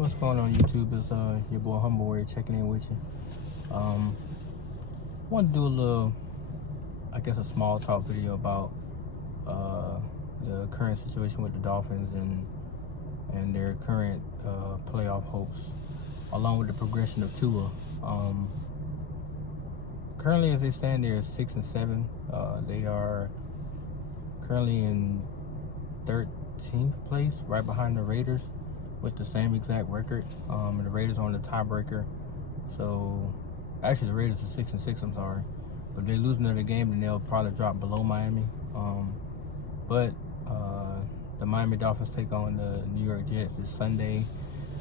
What's going on YouTube? It's your boy Humble Warrior checking in with you. Want to do a little, I guess, a small talk video about the current situation with the Dolphins and their current playoff hopes, along with the progression of Tua. Currently, as they stand, they're 6-7. They are currently in 13th place, right behind the Raiders, with the same exact record. And the Raiders are on the tiebreaker. So, actually, the Raiders are 6-6. I'm sorry, but if they lose another game, then they'll probably drop below Miami. But the Miami Dolphins take on the New York Jets this Sunday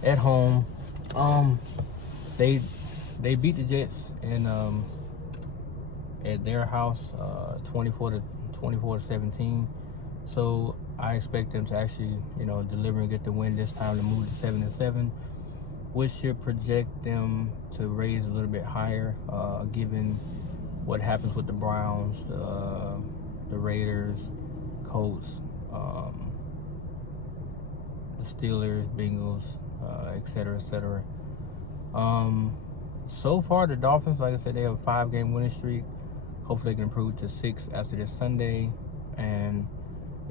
at home. They beat the Jets in at their house, 24-17. So I expect them to actually, deliver and get the win this time to move to 7-7, which should project them to raise a little bit higher, given what happens with the Browns, the Raiders, Colts, the Steelers, Bengals, etc., etc. So far, the Dolphins, like I said, they have a 5-game winning streak. Hopefully, they can improve to 6 after this Sunday. And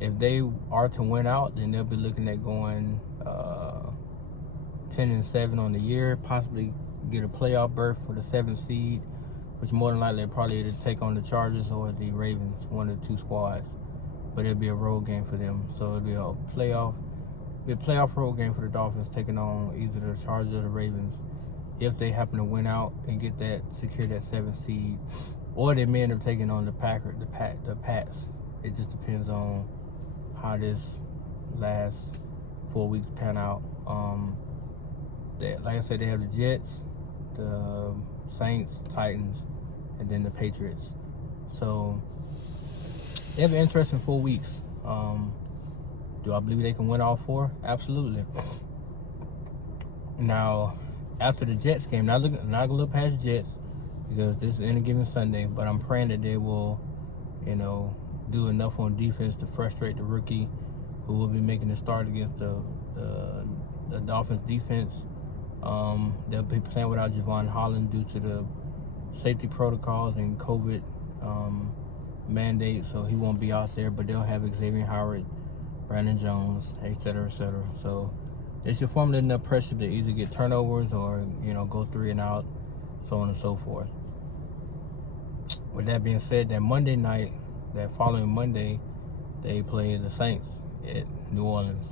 if they are to win out, then they'll be looking at going 10-7 on the year, possibly get a playoff berth for the 7th seed, which more than likely they'll probably either take on the Chargers or the Ravens, one of the two squads. But it'll be a road game for them. So it'll be a playoff road game for the Dolphins, taking on either the Chargers or the Ravens, if they happen to win out and secure that 7th seed, or they may end up taking on the Pats. It just depends on how this last 4 weeks pan out. Like I said, they have the Jets, the Saints, Titans, and then the Patriots. So they have an interesting 4 weeks. Do I believe they can win all 4? Absolutely. Now, after the Jets game, not gonna look past the Jets because this is any given Sunday, but I'm praying that they will, do enough on defense to frustrate the rookie who will be making the start against the Dolphins defense. They'll be playing without Javon Holland due to the safety protocols and COVID mandates, so he won't be out there, but they'll have Xavier Howard, Brandon Jones, etc., etc. So they should formulate enough pressure to either get turnovers or, go 3 and out, so on and so forth. With that being said, that following Monday, they play the Saints at New Orleans.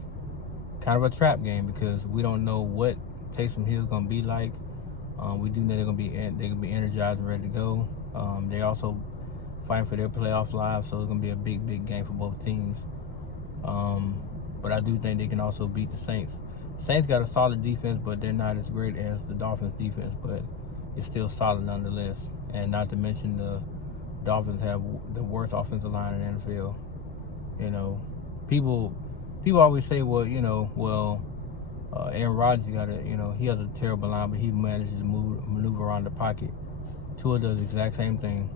Kind of a trap game because we don't know what Taysom Hill is going to be like. We do know they're going to be energized and ready to go. They also fighting for their playoff lives, so it's going to be a big, big game for both teams. But I do think they can also beat the Saints. Saints got a solid defense, but they're not as great as the Dolphins defense, but it's still solid nonetheless. And not to mention the Dolphins have the worst offensive line in the NFL. People always say, Aaron Rodgers he has a terrible line, but he manages to maneuver around the pocket. Tua does the exact same thing.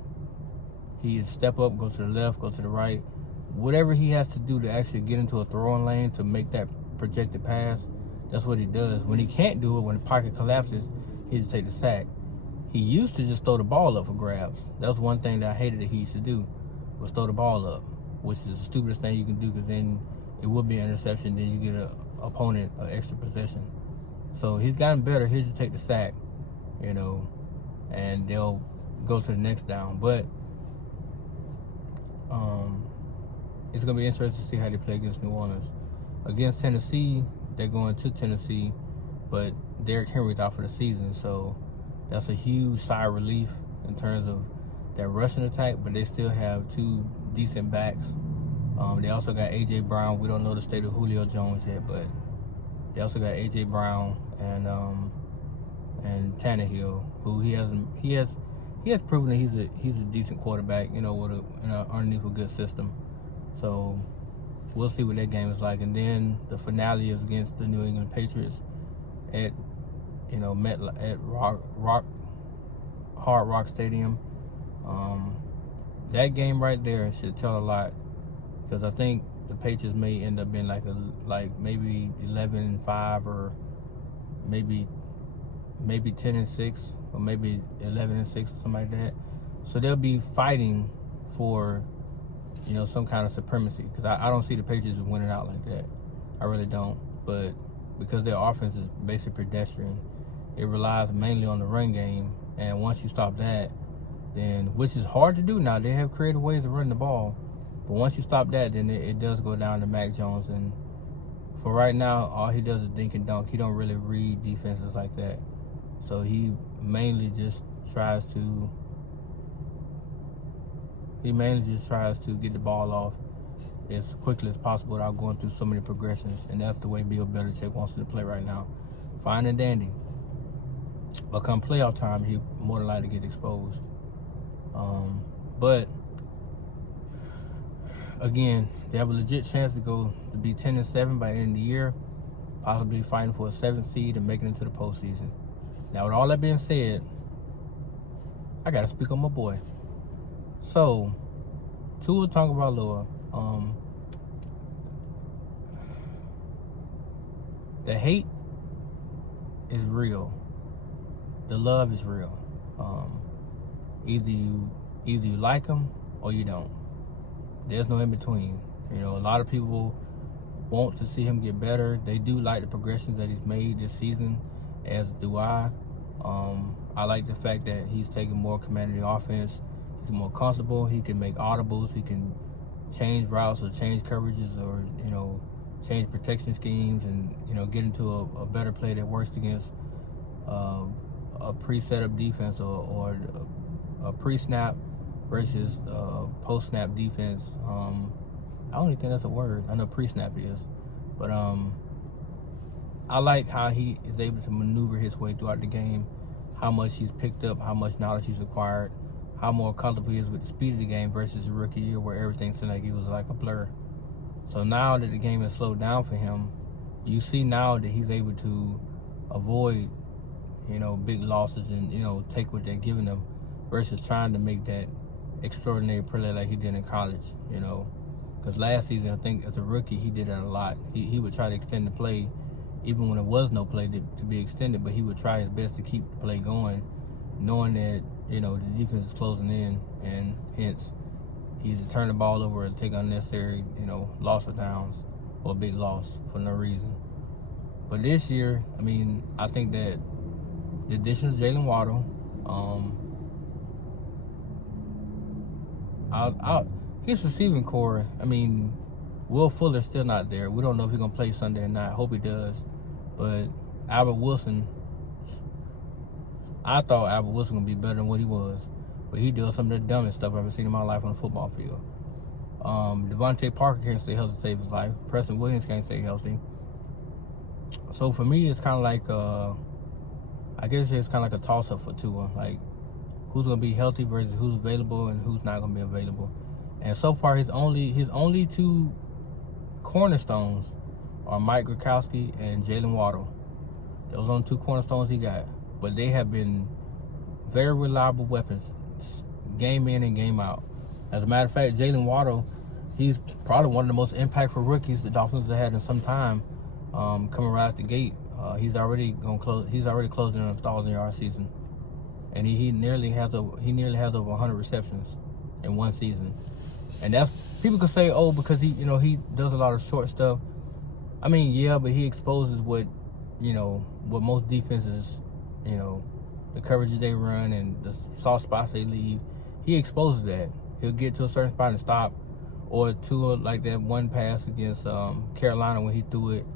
He step up, go to the left, go to the right. Whatever he has to do to actually get into a throwing lane to make that projected pass, that's what he does. When he can't do it, when the pocket collapses, he just take the sack. He used to just throw the ball up for grabs. That was one thing that I hated that he used to do, was throw the ball up, which is the stupidest thing you can do because then it would be an interception, then you get an opponent an extra possession. So he's gotten better. He'll just take the sack, and they'll go to the next down. But it's going to be interesting to see how they play against New Orleans. Against Tennessee, they're going to Tennessee, but Derrick Henry's out for the season, so that's a huge sigh of relief in terms of that rushing attack, but they still have 2 decent backs. They also got A.J. Brown. We don't know the state of Julio Jones yet, but they also got A.J. Brown and Tannehill, who he has proven that he's a decent quarterback, underneath a good system. So we'll see what that game is like. And then the finale is against the New England Patriots at Hard Rock Stadium. That game right there should tell a lot, because I think the Patriots may end up being like maybe 11-5 or maybe 10-6, or maybe 11-6, or something like that. So they'll be fighting for, some kind of supremacy. Because I don't see the Patriots winning out like that. I really don't. But because their offense is basically pedestrian, it relies mainly on the run game. And once you stop that, then, which is hard to do now, they have creative ways of running the ball. But once you stop that, then it does go down to Mac Jones. And for right now, all he does is dink and dunk. He don't really read defenses like that. So he mainly just tries to get the ball off as quickly as possible without going through so many progressions. And that's the way Bill Belichick wants to play right now. Fine and dandy. But come playoff time, he more than likely get exposed. But again, they have a legit chance to be 10-7 by the end of the year, possibly fighting for a 7th seed and making it to the postseason. Now, with all that being said, I gotta speak on my boy. So, Tua Tagovailoa, the hate is real. The love is real. Either you like him or you don't. There's no in between. A lot of people want to see him get better. They do like the progressions that he's made this season, as do I. I like the fact that he's taking more command of the offense. He's more comfortable. He can make audibles. He can change routes or change coverages, or change protection schemes, and get into a better play that works against a pre-setup defense or a pre-snap versus post-snap defense. I don't even think that's a word. I know pre-snap is. But I like how he is able to maneuver his way throughout the game, how much he's picked up, how much knowledge he's acquired, how more comfortable he is with the speed of the game versus the rookie year where everything seemed like it was like a blur. So now that the game has slowed down for him, you see now that he's able to avoid, big losses and, take what they're giving him versus trying to make that extraordinary play like he did in college, Because last season, I think as a rookie, he did that a lot. He would try to extend the play even when there was no play to be extended, but he would try his best to keep the play going, knowing that, the defense is closing in, and hence he either turn the ball over or take unnecessary, loss of downs or a big loss for no reason. But this year, I think that the addition of Jalen Waddle, his receiving core, Will Fuller's still not there. We don't know if he's going to play Sunday or not. I hope he does. But Albert Wilson, I thought Albert Wilson was going to be better than what he was. But he does some of the dumbest stuff I've ever seen in my life on the football field. Devontae Parker can't stay healthy to save his life. Preston Williams can't stay healthy. So for me, it's kind of like, I guess it's kind of like a toss-up for Tua. Like, who's going to be healthy versus who's available and who's not going to be available. And so far, his only two cornerstones are Mike Gronkowski and Jalen Waddle. Those are the two cornerstones he got. But they have been very reliable weapons, game in and game out. As a matter of fact, Jalen Waddle, he's probably one of the most impactful rookies the Dolphins have had in some time. Coming right out the gate, he's already closing on a 1,000-yard season, and he nearly has over 100 receptions in one season. And that's, people could say, oh, because he does a lot of short stuff. Yeah, but he exposes what most defenses, the coverages they run and the soft spots they leave. He exposes that. He'll get to a certain spot and stop, or to like that one pass against Carolina when he threw it,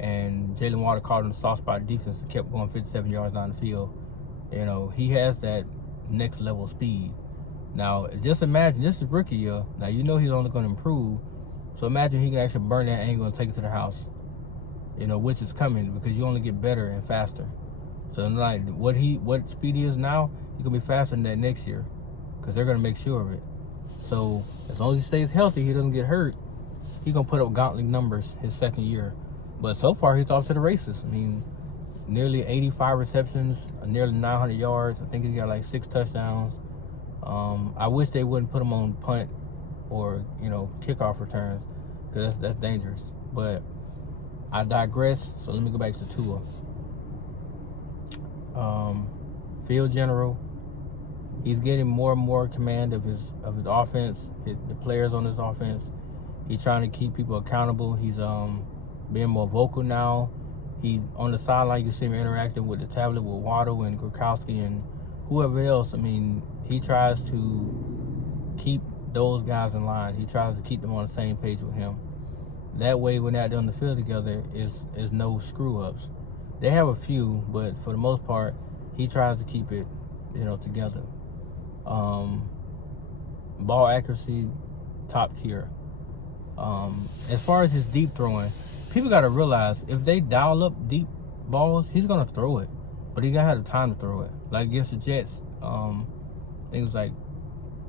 and Jalen Waddle caught him the soft spot defense and kept going 57 yards down the field. He has that next level speed. Now, just imagine, this is rookie year. Now, he's only going to improve. So imagine he can actually burn that angle and take it to the house, which is coming because you only get better and faster. So, like, what speed he is now, he's going to be faster than that next year because they're going to make sure of it. So, as long as he stays healthy, he doesn't get hurt, he's going to put up gauntlet numbers his second year. But so far, he's off to the races. Nearly 85 receptions, nearly 900 yards. I think he's got like 6 touchdowns. I wish they wouldn't put him on punt or, kickoff returns because that's dangerous. But I digress, so let me go back to Tua. field general. He's getting more and more command of his offense, the players on his offense. He's trying to keep people accountable. He's being more vocal now. He on the sideline, you see him interacting with the tablet with Waddle and Gronkowski and whoever else. I mean, he tries to keep those guys in line. He tries to keep them on the same page with him. That way, when they're on the field together, is no screw-ups. They have a few, but for the most part, he tries to keep it, together. Ball accuracy, top tier. As far as his deep throwing, people got to realize if they dial up deep balls, he's gonna throw it, but he gotta have the time to throw it. Like against the Jets, I think it was like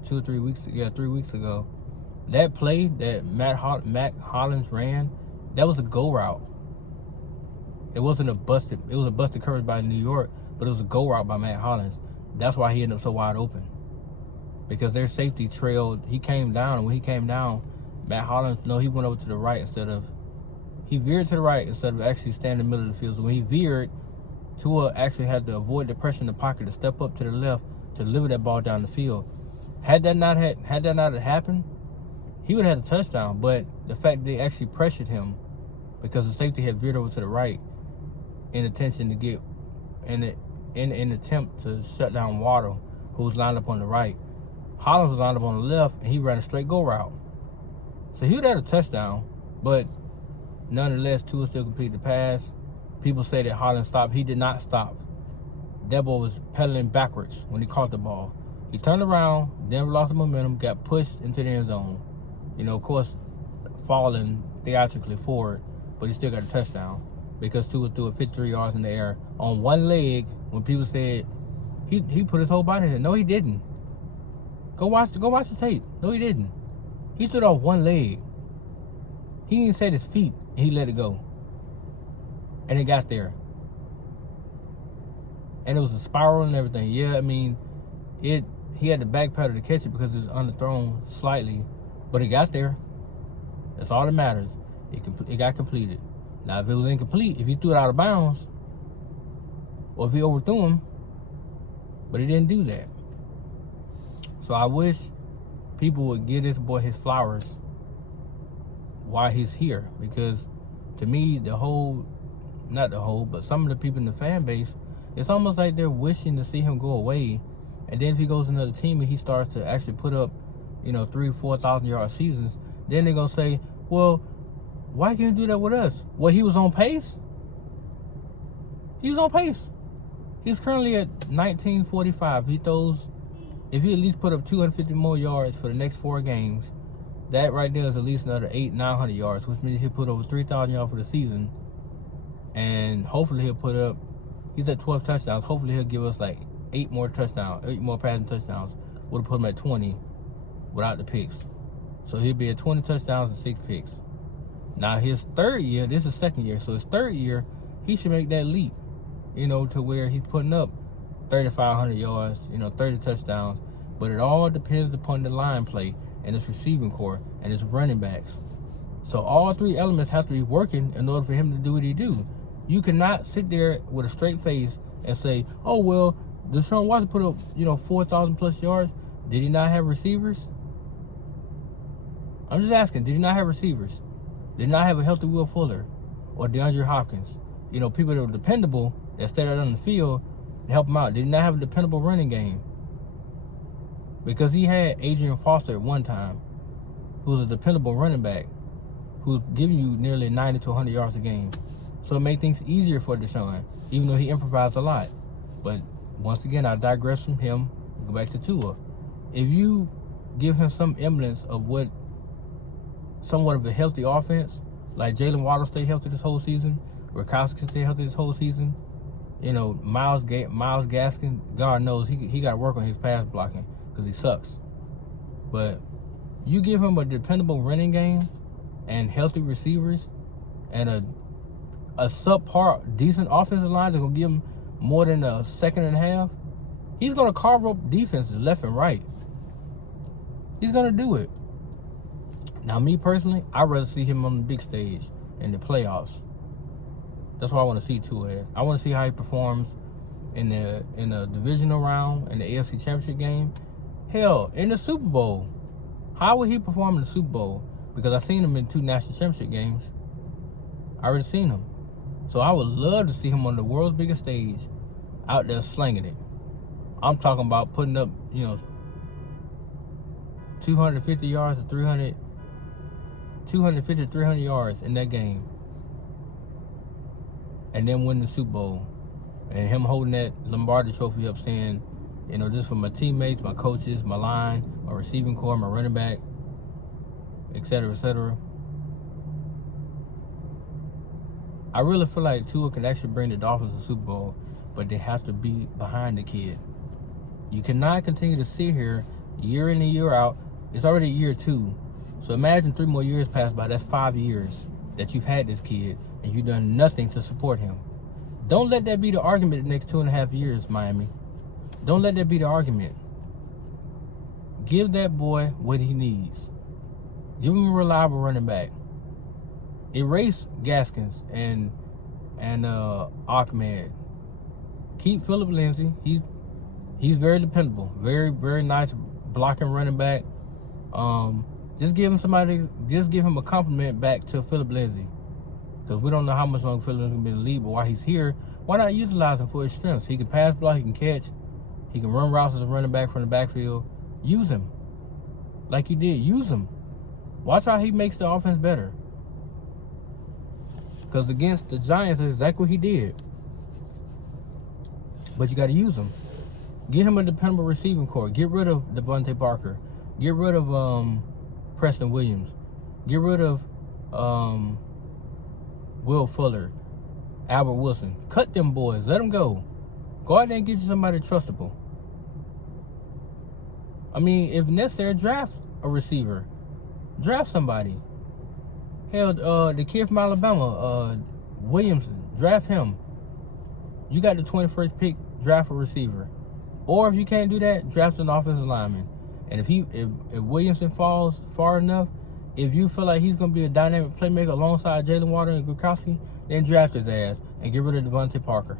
2 or 3 weeks. Yeah, 3 weeks ago. That play that Matt Hollins ran, that was a go route. It wasn't a busted. It was a busted coverage by New York, but it was a go route by Matt Hollins. That's why he ended up so wide open, because their safety trailed. He came down, and when he came down, Matt Hollins, he went over to the right he veered to the right instead of actually standing in the middle of the field. So when he veered, Tua actually had to avoid the pressure in the pocket to step up to the left to deliver that ball down the field. Had that not happened, he would have had a touchdown. But the fact that they actually pressured him because the safety had veered over to the right in attention to get in an attempt to shut down Waddle, who was lined up on the right. Hollins was lined up on the left, and he ran a straight go route. So he would have had a touchdown, but nonetheless, Tua still completed the pass. People say that Hollins stopped. He did not stop. Debo was pedaling backwards when he caught the ball. He turned around, then lost the momentum, got pushed into the end zone. Of course, falling theatrically forward, but he still got a touchdown because Tua threw it 53 yards in the air on one leg. When people said he put his whole body in it, no, he didn't. Go watch the tape. No, he didn't. He threw it off one leg. He didn't set his feet, and he let it go. And it got there. And it was a spiral and everything. Yeah, I mean, he had to backpedal to catch it because it was underthrown slightly, but it got there. That's all that matters. It got completed. Now, if it was incomplete, if he threw it out of bounds, or if he overthrew him, but he didn't do that. So I wish people would give this boy his flowers while he's here, because to me, but some of the people in the fan base, it's almost like they're wishing to see him go away. And then if he goes to another team and he starts to actually put up, 3,000-4,000 yard seasons, then they're going to say, well, why can't you do that with us? Well, he was on pace. He was on pace. He's currently at 1945. If he at least put up 250 more yards for the next 4 games, that right there is at least another 800-900 yards, which means he'll put over 3,000 yards for the season. And hopefully he's at 12 touchdowns. Hopefully he'll give us like 8 more passing touchdowns. Would have put him at 20 without the picks. So he'll be at 20 touchdowns and 6 picks. Now his third year, this is second year, so his third year, he should make that leap, to where he's putting up 3,500 yards, 30 touchdowns. But it all depends upon the line play and its receiving core and its running backs. So all 3 elements have to be working in order for him to do what he do. You cannot sit there with a straight face and say, oh, well, Deshaun Watson put up, 4,000 plus yards. Did he not have receivers? I'm just asking, did he not have receivers? Did he not have a healthy Will Fuller or DeAndre Hopkins? People that were dependable, that stayed out on the field to help him out. Did he not have a dependable running game? Because he had Adrian Foster at one time, who was a dependable running back, who's giving you nearly 90 to 100 yards a game. So it made things easier for Deshaun, even though he improvised a lot. But once again, I digress from him and go back to Tua. If you give him some semblance of somewhat of a healthy offense, like Jalen Waddle stay healthy this whole season, Gronkowski stay healthy this whole season, Myles Gaskin, God knows he got to work on his pass blocking because he sucks. But you give him a dependable running game and healthy receivers and a subpar, decent offensive line that's going to give him more than a second and a half, he's going to carve up defenses left and right. He's going to do it. Now, me personally, I'd rather see him on the big stage in the playoffs. That's what I want to see Tua at. I want to see how he performs in the divisional round in the AFC Championship game. Hell, in the Super Bowl. How would he perform in the Super Bowl? Because I've seen him in 2 national championship games. I already seen him. So I would love to see him on the world's biggest stage out there slinging it. I'm talking about putting up, 250 yards to 300, 250 to 300 yards in that game. And then win the Super Bowl. And him holding that Lombardi trophy up saying, this for my teammates, my coaches, my line, my receiving core, my running back, etc., etc. I really feel like Tua can actually bring the Dolphins to the Super Bowl, but they have to be behind the kid. You cannot continue to sit here year in and year out. It's already year 2. So imagine 3 more years pass by. That's 5 years that you've had this kid, and you've done nothing to support him. Don't let that be the argument the next 2.5 years, Miami. Don't let that be the argument. Give that boy what he needs. Give him a reliable running back. Erase Gaskins and Ahmed. Keep Philip Lindsay. He's very dependable. Very, very nice blocking running back. Just give him a compliment back to Philip Lindsay. Because we don't know how much longer Philip Lindsay is going to be in the league, but while he's here, why not utilize him for his strengths? He can pass block, he can catch, he can run routes as a running back from the backfield. Use him. Like you did. Use him. Watch how he makes the offense better. Because against the Giants, that's exactly what he did. But you got to use him. Get him a dependable receiving core. Get rid of Devontae Parker. Get rid of Preston Williams. Get rid of Will Fuller, Albert Wilson. Cut them boys. Let them go. Go out there and get you somebody trustable. I mean, if necessary, draft a receiver. Draft somebody. Hell, the kid from Alabama, Williamson, draft him. You got the 21st pick, draft a receiver. Or if you can't do that, draft an offensive lineman. And if Williamson falls far enough, if you feel like he's going to be a dynamic playmaker alongside Jalen Water and Gronkowski, then draft his ass and get rid of Devontae Parker.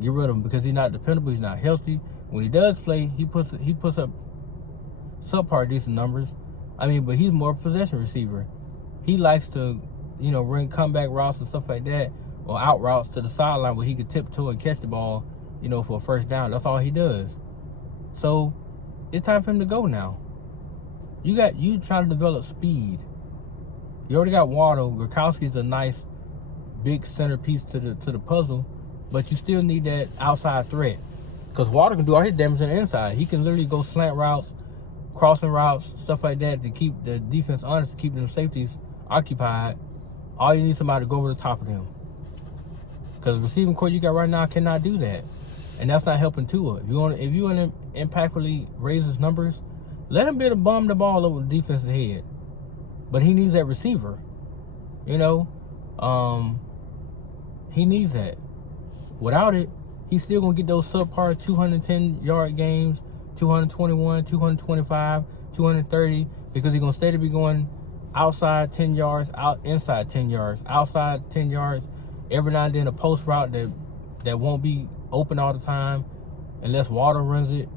Get rid of him because he's not dependable, he's not healthy. When he does play, he puts up subpar decent numbers. I mean, but he's more possession receiver. He likes to, run comeback routes and stuff like that, or out routes to the sideline where he could tiptoe and catch the ball, for a first down. That's all he does. So it's time for him to go now. You trying to develop speed. You already got Waddle. Gronkowski's a nice big centerpiece to the puzzle, but you still need that outside threat. Because Waddle can do all his damage on the inside. He can literally go slant routes, crossing routes, stuff like that to keep the defense honest, to keep them safeties occupied. All you need is somebody to go over the top of them. Because the receiving core you got right now cannot do that. And that's not helping Tua. If you want to impactfully raise his numbers, let him be able to bomb the ball over the defensive head. But he needs that receiver. He needs that. Without it, he's still going to get those subpar 210-yard games, 221, 225, 230, because he's going to steadily be going outside 10 yards, inside 10 yards, outside 10 yards, every now and then a post route that won't be open all the time unless Water runs it.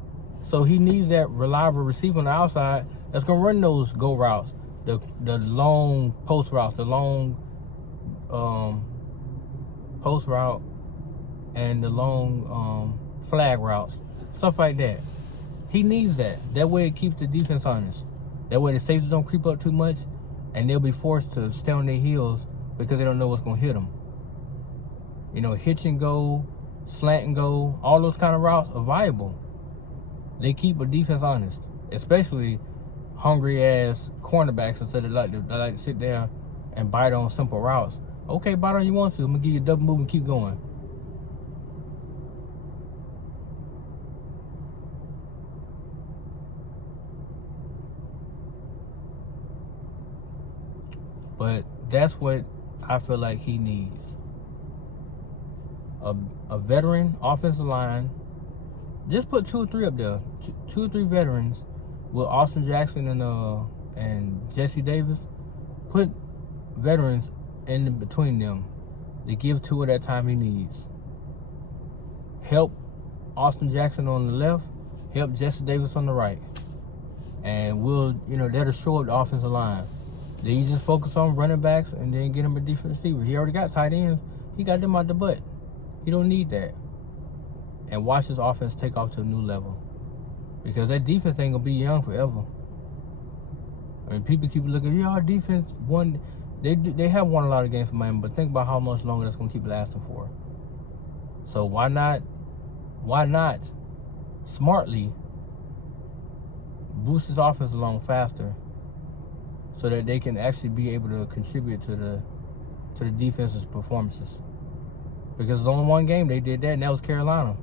So he needs that reliable receiver on the outside that's going to run those go routes, the long post routes, the long post route and the long flag routes, stuff like that. He needs that. That way it keeps the defense honest. That way the safeties don't creep up too much and they'll be forced to stay on their heels because they don't know what's going to hit them. Hitch and go, slant and go, all those kind of routes are viable. They keep a defense honest, especially hungry ass cornerbacks instead of like to sit there and bite on simple routes. Okay, bite on you want to. I'm gonna give you a double move and keep going. But that's what I feel like he needs. A veteran offensive line. Just put 2 or 3 up there. 2 or 3 veterans with Austin Jackson and Jesse Davis. Put veterans in between them to give Tua that time he needs. Help Austin Jackson on the left, help Jesse Davis on the right. And that'll shore up the offensive line. Then you just focus on running backs and then get him a defensive receiver. He already got tight ends. He got them out the butt. He don't need that. And watch his offense take off to a new level. Because that defense ain't going to be young forever. I mean, people keep looking, our defense won. They have won a lot of games for Miami, but think about how much longer that's going to keep lasting for. So why not smartly boost his offense along faster so that they can actually be able to contribute to the defense's performances. Because there's only one game they did that, and that was Carolina.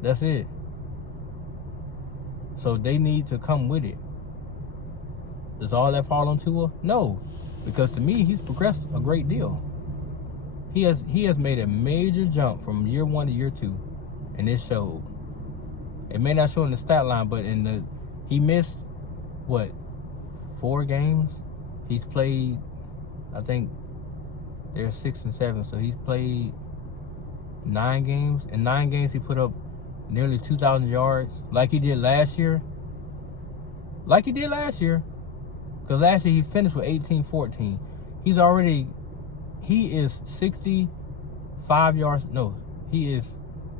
That's it. So they need to come with it. Does all that fall on Tua? No. Because to me, he's progressed a great deal. He has made a major jump from year 1 to year 2. And it showed. It may not show in the stat line, but he missed, 4 games? He's played, I think, they're 6 and 7, so he's played 9 games. In 9 games, he put up nearly 2,000 yards, like he did last year. Because last year he finished with 18-14. He is 65 yards, he is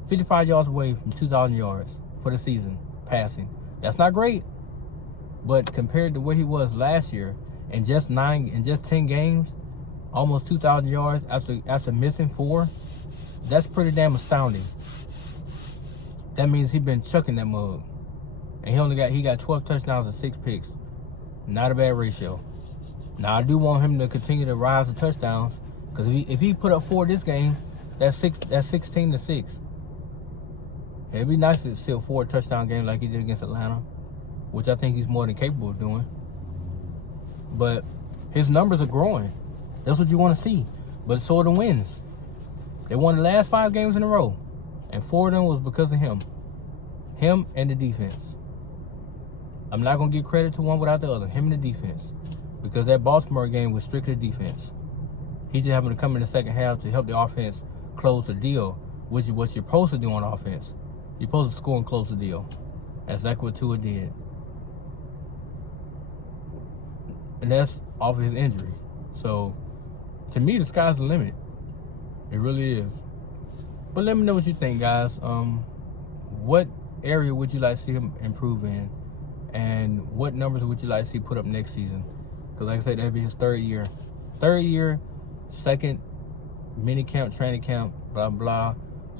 55 yards away from 2,000 yards for the season, passing. That's not great, but compared to where he was last year, in just 10 games, almost 2,000 yards after missing 4, that's pretty damn astounding. That means he's been chucking that mug. And he got 12 touchdowns and 6 picks. Not a bad ratio. Now I do want him to continue to rise to touchdowns, because if he put up 4 this game, that's 16-6. It'd be nice to see a 4 touchdown game like he did against Atlanta, which I think he's more than capable of doing. But his numbers are growing. That's what you want to see. But so are the wins. They won the last 5 games in a row, and 4 of them was because of him. Him and the defense. I'm not going to give credit to one without the other. Him and the defense. Because that Baltimore game was strictly defense. He just happened to come in the second half to help the offense close the deal, which is what you're supposed to do on offense. You're supposed to score and close the deal. That's exactly what Tua did. And that's off of his injury. So, to me, the sky's the limit. It really is. But let me know what you think, guys. What area would you like to see him improve in? And what numbers would you like to see put up next season? Because like I said, that'd be his 3rd year. 3rd year, 2nd mini camp, training camp, blah, blah.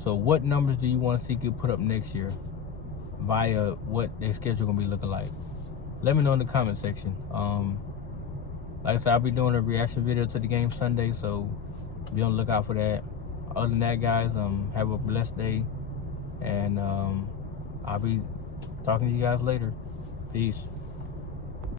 So what numbers do you want to see get put up next year via what their schedule going to be looking like? Let me know in the comment section. Like I said, I'll be doing a reaction video to the game Sunday, so be on the lookout for that. Other than that, guys, have a blessed day, and I'll be talking to you guys later. Peace.